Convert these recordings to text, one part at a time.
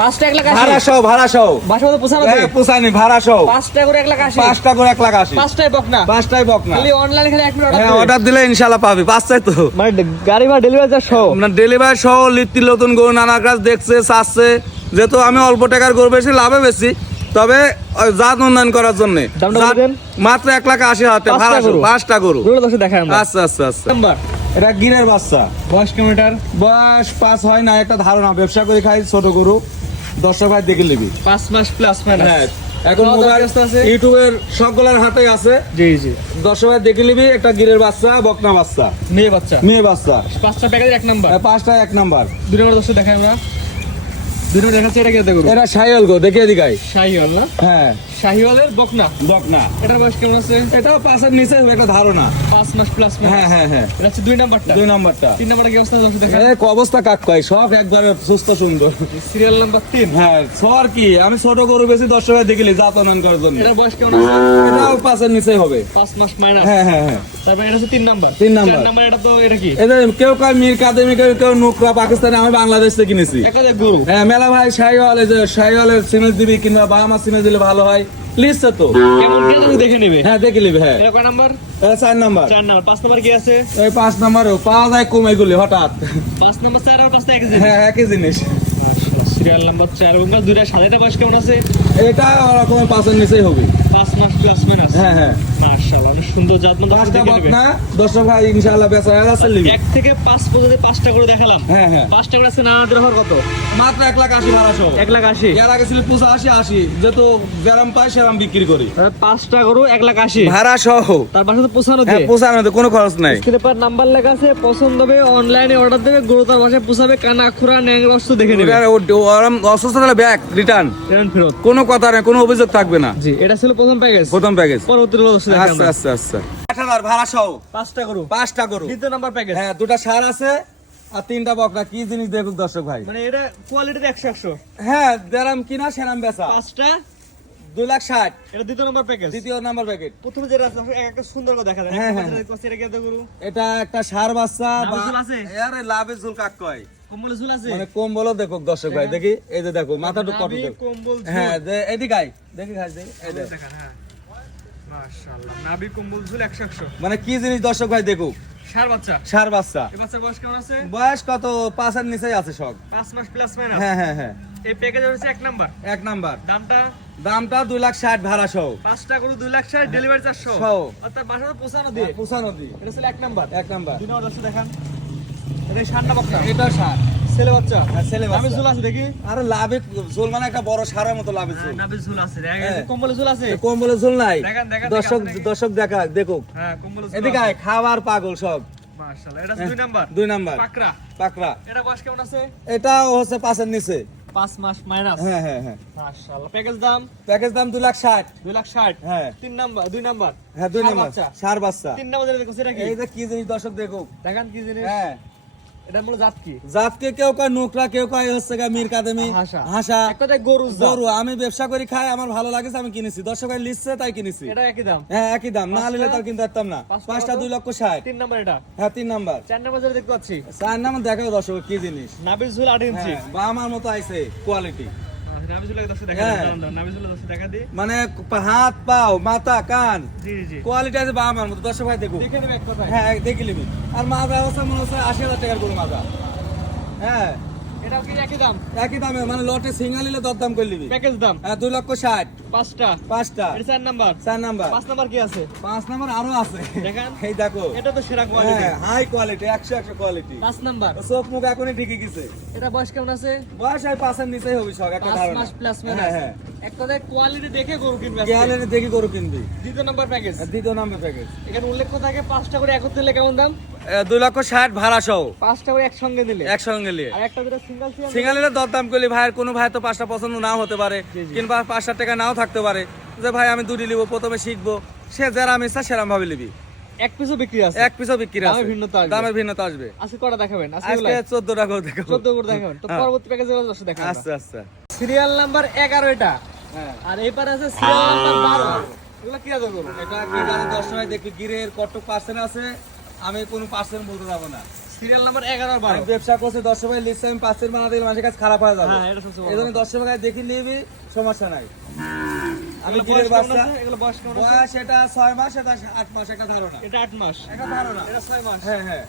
5টা 1 লাখ 80 ভাড়া সহ বাসা তো পোছানো হ্যাঁ পোষানি ভাড়া সহ 5টা করে 1 লাখ 80 5টা করে 1 লাখ 80 5টাই বকনা খালি অনলাইনে খালি 1 মিনিট হ্যাঁ অর্ডার দিলে ইনশাআল্লাহ পাবি 5টাই তো মানে গাড়ি বা ডেলিভারি চার্জ সহ আপনার ডেলিভারি সহ লিত্তি নতুন গরু নানা কাজ দেখছে চাচ্ছে যেহেতু আমি অল্প টাকার গরু বেশি লাভে বেশি তবে জাত উন্নয়ন করার জন্য মাত্র 1 লাখ 80,000 ভাড়া সহ 5টা গরু দর্শক দেখাই আমরা আচ্ছা আচ্ছা আচ্ছা নাম্বার এটা গিরের বাচ্চা বয়স কিলোমিটার বয়স 5 হয় না একটা ধারণা ব্যবসা করে খাই ছোট গরু দর্শক ভাই দেখে নিবি 5 মাস প্লাস মাইনাস হ্যাঁ এখন মোবাইল আছে ইউটিউবের সবগুলোর হাতেই আছে জি জি দর্শক ভাই দেখে নিবি একটা গিরের বাচ্চা বকনা বাচ্চা মেয়ে বাচ্চা 5টা প্যাকেজ 1 নাম্বার 5টা 1 নাম্বার 2 নম্বর দর্শক দেখাই আমরা 2 নম্বর দেখাচ্ছি এটা কি দেখো এটা শাহিওয়াল গো দেখিয়ে দিগাই শাহিওয়াল না হ্যাঁ শাহিওয়ালের বকনা এটার বয়স কেমন আছে এটাও 5 এর নিচে হবে একটা ধারণা 5 মাস প্লাস হ্যাঁ হ্যাঁ হ্যাঁ এটা হচ্ছে 2 নাম্বারটা 3 নাম্বারটা কি অবস্থা দর্শক দেখাই এক অবস্থা কাক কয় সব একবারে সুস্থ সুন্দর সিরিয়াল নাম্বার 3 হ্যাঁ সর কি আমি ছোট গরু বেশি দর্শক ভাই দেখিলি জাত উন্নয়ন করার জন্য এটার বয়স কেমন আছে এটাও 5 এর নিচে হবে 5 মাস মাইনাস হ্যাঁ হ্যাঁ হ্যাঁ তারপর এটা হচ্ছে 3 নাম্বার 3 নাম্বার 4 নাম্বার এটা তো এটা কি এটা কেউ কয় মির কাদেমি কেউ নুকরা পাকিস্তানে আমি বাংলাদেশ থেকে কিনেছি একাধিক গরু হ্যাঁ মেলা ভাই শাহিওয়ালের সিমেন্স দিবি কিংবা বাহামা সিমেন্স দিলে ভালো হয় লিস্টে তো কেমন কেমন দেখে নেবে হ্যাঁ দেখে নিবি হ্যাঁ এটা কয় নাম্বার 4 নাম্বার 4 নাম্বার 5 নাম্বার কি আছে এই 5 নাম্বারও পাওয়া যায় কম এগুলি হঠাৎ 5 নাম্বার 4 আর 5টা একই হ্যাঁ একই জিনিস সিরিয়াল নাম্বার 4 এবং দুইটা সাদাটা বয়স কেমন আছে এটা ওরকম 5 এর নিচেই হবে 5 মাস প্লাস মাইনাস হ্যাঁ হ্যাঁ মাশাআল্লাহ অনেক সুন্দর জাত মতো 5টা বকনা দর্শক ভাই ইনশাআল্লাহ বেচা হয়ে যাচ্ছে লিবি 1 থেকে 5 পর্যন্ত 5টা করে দেখালাম হ্যাঁ হ্যাঁ 5টা করে আছে না আমাদের হওয়ার কত মাত্র 1 লাখ 80 ভাড়া সহ 1 লাখ 80 এর আগে ছিল 85 যেহেতু যেরাম পাই সেরাম বিক্রি করি 5টা গরু 1 লাখ 80 ভাড়া সহ তার পাশে তো পোছানো হ্যাঁ দিয়ে পোষানোতে কোনো খরচ নাই স্ক্রিনে পর নাম্বার লেখা আছে পছন্দ হবে অনলাইনে অর্ডার দেবে গরু তার বাসায় পোছাবে কানা খুরা ন্যাংরা বস্তু দেখে নেবে অসুস্থ হলে ব্যাক রিটার্ন ফেরত কোনো কথা নেই কোনো অভিযোগ থাকবে না জি এটা ছিল প্রথম প্যাকেজ পরবর্তী আচ্ছা আচ্ছা আচ্ছা 8,000 ভাড়া সহ 5টা গরু দ্বিতীয় নাম্বার প্যাকেজ হ্যাঁ 2টা সার আছে আর 3টা বকনা কি জিনিস দেখুক দর্শক ভাই মানে এটা কোয়ালিটিতে 100 হ্যাঁ যেরাম কিনা সেরাম বেচা 5টা 2,60,000 এটা দ্বিতীয় নাম্বার প্যাকেজ দ্বিতীয় নাম্বার প্যাকেট প্রথমে যেটা আছে একটা সুন্দর করে দেখা যায় হ্যাঁ, হ্যাঁ। এটা কি গরু এটা একটা সার বাচ্চা লাভের ঝুল আছে? আরে লাভের ঝুল কাক কয় কম্বলে ঝুল আছে মানে কম্বলও দেখুক দর্শক ভাই দেখি এই যে দেখো মাথাটা কত নাভি, দেখো কম্বল ঝুল। হ্যাঁ এদিকে আয় দেখি খাই দেখি এই দেখ। দেখেন হ্যাঁ মাশাআল্লাহ নাভি কম্বল ঝুল 100 মানে কি জিনিস দর্শক ভাই দেখুক সার বাচ্চা সার বাচ্চা এই বাচ্চার বয়স কেমন আছে বয়স কত 5 এর নিচেই আছে সব 5 মাস প্লাস মাইনাস হ্যাঁ হ্যাঁ হ্যাঁ এই প্যাকেজ হচ্ছে 1 নাম্বার 1 নাম্বার দামটা 2,60,000 ভাড়া সহ 5টা গরু 2 লাখ 60 ডেলিভারি চার্জ সহ সহ। অর্থাৎ বাসাতে পৌঁছানো দিয়ে পুষানো দি এটা ছিল 1 নাম্বার 1 নাম্বার 2 নম্বর দর্শক দেখান এটা সারটা বকনা এটা সার ছেলে বাচ্চা ছেলে নাভি বাচ্চা ঝুল আছে দেখি আরে লাভে ঝোল মানে একটা বড় সারের মতো লাভে ঝোল নাভি ঝুল আছে হ্যাঁ। কম্বলে ঝুল আছে কম্বলে ঝোল নাই দেখান, দেখান, দর্শক দেখান, দর্শক দেখা দেখুক হ্যাঁ কম্বলে ঝুল এদিকে আয় খাবার পাগল সব মাশাআল্লাহ এটা 2 নাম্বার 2 নাম্বার পাকরা পাকড়া এটা বয়স কেমন আছে এটা হচ্ছে 5 এর নিচে 5 মাস মাইনাস হ্যাঁ হ্যাঁ হ্যাঁ মাশাআল্লাহ প্যাকেজ দাম প্যাকেজ দাম 2,60,000 2 লাখ 60 হ্যাঁ 3 নাম্বার 2 নাম্বার হ্যাঁ 2 সার নাম্বার বাচ্চা। সার বাচ্চা 3 নাম্বার যেটা দেখো সেটা কি এই যে কি জিনিস দর্শক দেখুক দেখান কি জিনিস হ্যাঁ এটা মূল জাত কি জাতকে কেউ কয় নোকরা কেউ কয় হচ্ছে গা মির কাদেমি হাসা। হাসা এক কথায় গরু জাত। গরু আমি ব্যবসা করি খাই আমার ভালো লাগেছে আমি কিনেছি দর্শক ভাই লিখছে তাই কিনেছি এটা একই দাম হ্যাঁ একই দাম না নিলে তার কিনতে পারতাম না 5টা 2,60,000 3 নাম্বার এটা হ্যাঁ 3 নাম্বার 4 নাম্বার যেটা দেখতে পাচ্ছি 4 নাম্বার দেখাও দর্শক কি জিনিস নাভি ঝুল 8 ইঞ্চি হ্যাঁ বা আমার মতো আইছে কোয়ালিটি নাভি ঝুল দর্শক দেখা হ্যাঁ। দাম নাভি ঝুল দর্শক দেখা দি মানে হাত পাও মাথা কান জি জি কোয়ালিটি আছে বা আমার মতো দর্শক ভাই দেখুক দেখে নেবে এক কথায় হ্যাঁ দেখে নিবি আর মাজা অবস্থা মনে হচ্ছে 80,000 টাকার গরু মাজা হ্যাঁ এটাও কি একই দাম একই দামে মানে লটে সিঙ্গেল নিলে দরদাম করে নিবি প্যাকেজ দাম হ্যাঁ 2,60,000 5টা 5টা এটা 4 নাম্বার 4 নাম্বার 5 নাম্বার কি আছে 5 নাম্বার আরো আছে দেখান এই দেখো এটা তো সেরা কোয়ালিটি হ্যাঁ হাই কোয়ালিটি 100 কোয়ালিটি 5 নাম্বার চোখ মুখ এখনই ঠিকই গেছে এটা বয়স কেমন আছে বয়স আর 5 এর নিচেই হবে সব একটা 5 ধারণা মাস প্লাস হ্যাঁ মাইনাস হ্যাঁ এক কথায় কোয়ালিটি দেখে গরু কিনবে আজকে। গেলে দেখি গরু কিনবি দ্বিতীয় নাম্বার প্যাকেজ আর দ্বিতীয় নাম্বার প্যাকেজ এখানে উল্লেখ থাকে 5টা করে একত্রে নিলে কেমন দাম 2,60,000 ভাড়া সহ 5টা করে একসঙ্গে নিলে একসঙ্গে নিয়ে আর একটা যেটা সিঙ্গেল সিঙ্গেলের দরদাম করলি ভাইয়ের কোনো ভাই তো 5টা পছন্দ নাও হতে পারে জি, জি। কিংবা 5,000 টাকা নাও থাকতে পারে যে ভাই আমি দুটি নিব প্রথমে শিখবো সে যেরাম ইচ্ছা সেরাম ভাবে নিবি এক পিসও বিক্রি আছে এক পিসও বিক্রি আছে দামে ভিন্নতা আসবে। দামে ভিন্নতা আসবে আজকে কটা দেখাবেন আজকে আজকে 14 টাকা দেখাবো 14 করে দেখাবেন তো হ্যাঁ। পরবর্তী প্যাকেজে দর্শক দেখাবেন আচ্ছা আচ্ছা সিরিয়াল নাম্বার 11 এটা হ্যাঁ আর এই পারে আছে সিরিয়াল নাম্বার 12 এগুলো কি আছে গরু এটা গিরারে 10 সময় দেখি গিরের কত পার্সেন্ট আছে আমি কোনো পার্সেন্ট বলতে যাবো না সিরিয়াল নাম্বার 11 আর 12 ব্যবসা করছে 10 ভাই লিস্ট আমি 5 বানা দিলে মানুষের কাছে খারাপ হয়ে যাবে। হ্যাঁ এটা সবচেয়ে বড়। এজন্য 10 ভাই দেখি নিবি, সমস্যা নাই। আমি এগুলো গিরের বয়স কেমন বাচ্চা, আছে? এগুলো বয়স কেমন আছে? বয়স এটা 6 মাস, এটা 8 মাস, একটা ধারণা। এটা 8 মাস, একটা ধারণা। এটা 6 মাস। হ্যাঁ হ্যাঁ,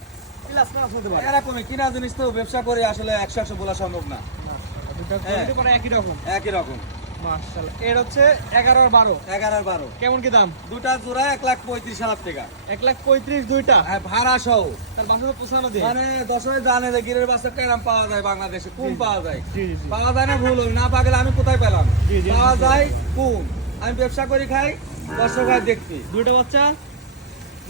প্লাস না হতে পারে। এরকমই কিনা জিনিস তো ব্যবসা করে আসলে 100 বলা সম্ভব না। দুটো হ্যাঁ। কোয়ালিটি পরে একই রকম। একই রকম। মাশাআল্লাহ। এর হচ্ছে 11 আর 12। 11 আর 12 কেমন কি দাম? দুটা জোড়া 1,35,000 টাকা। 1,35,000 দুইটা। হ্যাঁ, ভাড়া সহ। তার বাসা তো পোষানো দিয়ে। মানে 10 ভাই জানে যে গিরের বাচ্চা কেরাম পাওয়া যায় বাংলাদেশে, কোন পাওয়া যায়। জি জি জি। পাওয়া যায় না ভুল হবে, না পাগলে আমি কোথায় পেলাম? জি, জি, পাওয়া জি। যায় কোন? আমি ব্যবসা করি খাই, 10 ভাই দেখছি। দুইটা বাচ্চা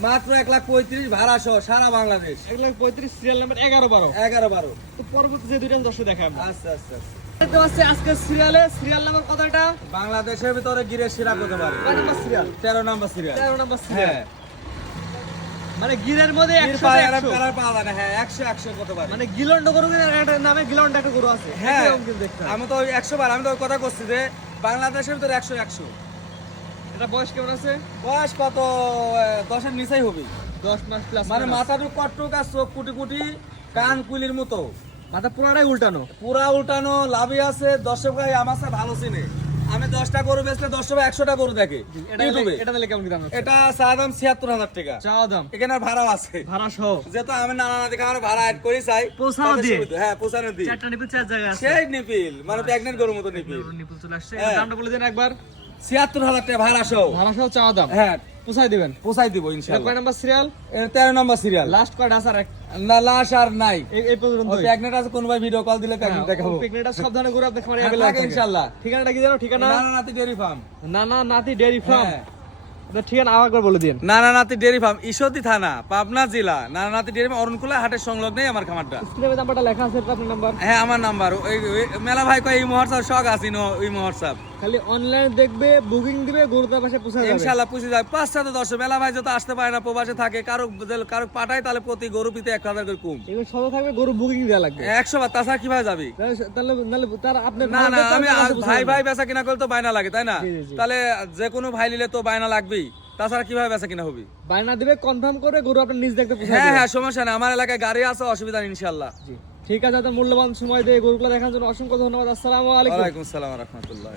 মাত্র 1,35,000 ভাড়া সহ সারা বাংলাদেশ। 1,35,000 serial number 11 12। 11 12। তো পরবর্তী যে দুইটা দর্শক দেখাই আমরা। আচ্ছা আচ্ছা আচ্ছা। দেখতে পাচ্ছি আজকে সিরিয়ালে সিরিয়াল নাম্বার কত এটা? বাংলাদেশের ভিতরে গিরের শিরা করতে পারে। কয় number serial? 13 number serial. 13 number serial. হ্যাঁ, মানে গিরের মধ্যে গির 100 পায় 100 কালার পাওয়া যায় না। হ্যাঁ, 100 করতে পারে। মানে গিলন্ড গরু একটা নামে গিলন্ড একটা গরু আছে। হ্যাঁ, একই রকম কিন্তু দেখতে হয়। আমি তো ওই 100 বার আমি তো ওই কথা করছি যে বাংলাদেশের ভিতরে 100 এটা বয়স কেমন আছে? বয়স কত 10-এর নিচেই হবে। 10 মাস প্লাস। মানে মাথাটুক কটটুক আর চোখ কুটি কুটি, কান কুলির মতো, মাথা পুরাটাই উল্টানো। পুরা উল্টানো, লাভই আছে। 10 ভাই আমার সাথে ভালো চিনে। আমি 10টা গরু বেচলে 10 ভাই 100টা গরু দেখে ইউটিউবে। এটা দিলে কেমন কি দাম? এটা চা দাম 76,000 টাকা। চাওয়া দাম এখানে আর ভাড়াও আছে। ভাড়া সহ যেহেতু আমি নানা দেখে আমার ভাড়া অ্যাড করি চাই পৌঁছানো তাতে দিয়ে? সুবিধা। হ্যাঁ, পৌঁছানো দিই। চারটা নিপিল চার জায়গায় আছে। সেই নিপিল মানে প্রেগনেন্ট গরুর মতো নিপিল। নিপিল চলে আসছে। হ্যাঁ। এটার দামটা বলে দেন একবার। 76,000 টাকা ভাড়া সহ। ভাড়া সহ চাওয়া দাম। হ্যাঁ, পোষাই দিবেন। পৌঁছাই দিব এটা ইনশাআল্লাহ। কয় নাম্বার সিরিয়াল? 13 নম্বর সিরিয়াল। লাস্ট কয়টা আছে আর না, লাশ আর নাই। এই পর্যন্ত। প্রেগনেন্ট আছে, কোন ভাই ভিডিও কল দিলে প্রেগনেন্ট দেখাবো। পিকনিকটা সব ধরনের গরু আপনি খামারে হ্যাঁ, अवेलेबल থাকে ইনশাআল্লাহ। ঠিকানাটা কি জানো? ঠিকানা নানা নাতি ডেয়ারি ফার্ম। নানা নাতি ডেয়ারি ফার্ম। হ্যাঁ, আপনার ঠিকানা আরেকবার বলে দিন। নানা নাতি ডেয়ারি ফার্ম, ঈশ্বরদী থানা, পাবনা জেলা। নানা নাতি ডেয়ারি ফার্ম, অরুণকুলা হাটের সংলগ্নেই আমার খামারটা। স্ক্রিনে নাম্বারটা লেখা আছে, এটা আপনার নাম্বার। হ্যাঁ, আমার নাম্বার। ওই মেলা ভাই কয় এই মহোৎসব শখ আছি নো, ওই মহোৎসব খালি অনলাইন দেখবে, বুকিং দিবে, গরুটার পাশে পৌঁছে যাবে। ইনশাআল্লাহ পুষে যায়। 5-7 দর্শক মেলা ভাই যত আসতে পারে না, প্রবাসে থাকে, কারো পাঠায়, তাহলে প্রতি গরু পিতে 1,000 করে কম। এগুলো সব থাকবে, গরু বুকিং দেওয়া লাগবে। 100 বার, তাছাড়া কিভাবে যাবি? তাহলে নাহলে তার আপনি না না, আমি ভাই ভাই বেচা কিনা করলে তো বায়না লাগে, তাই না? জি, জি, জি। তাহলে যে কোনো ভাই নিলে তো বায়না লাগবেই, তাছাড়া কিভাবে বেচা কিনা হবে? বায়না দিবে, কনফার্ম করে গরু আপনি নিজ দেখতে পৌঁছে হ্যাঁ যাবে। হ্যাঁ, সমস্যা নেই, আমার এলাকায় গাড়ি আছে, অসুবিধা নেই ইনশাআল্লাহ। জি ঠিক আছে, আপনার মূল্যবান সময় দিয়ে গরুগুলো দেখার জন্য অসংখ্য ধন্যবাদ। আসসালামু আলাইকুম। ওয়ালাইকুম আসসালাম ওয়া রাহমাতুল্লাহ।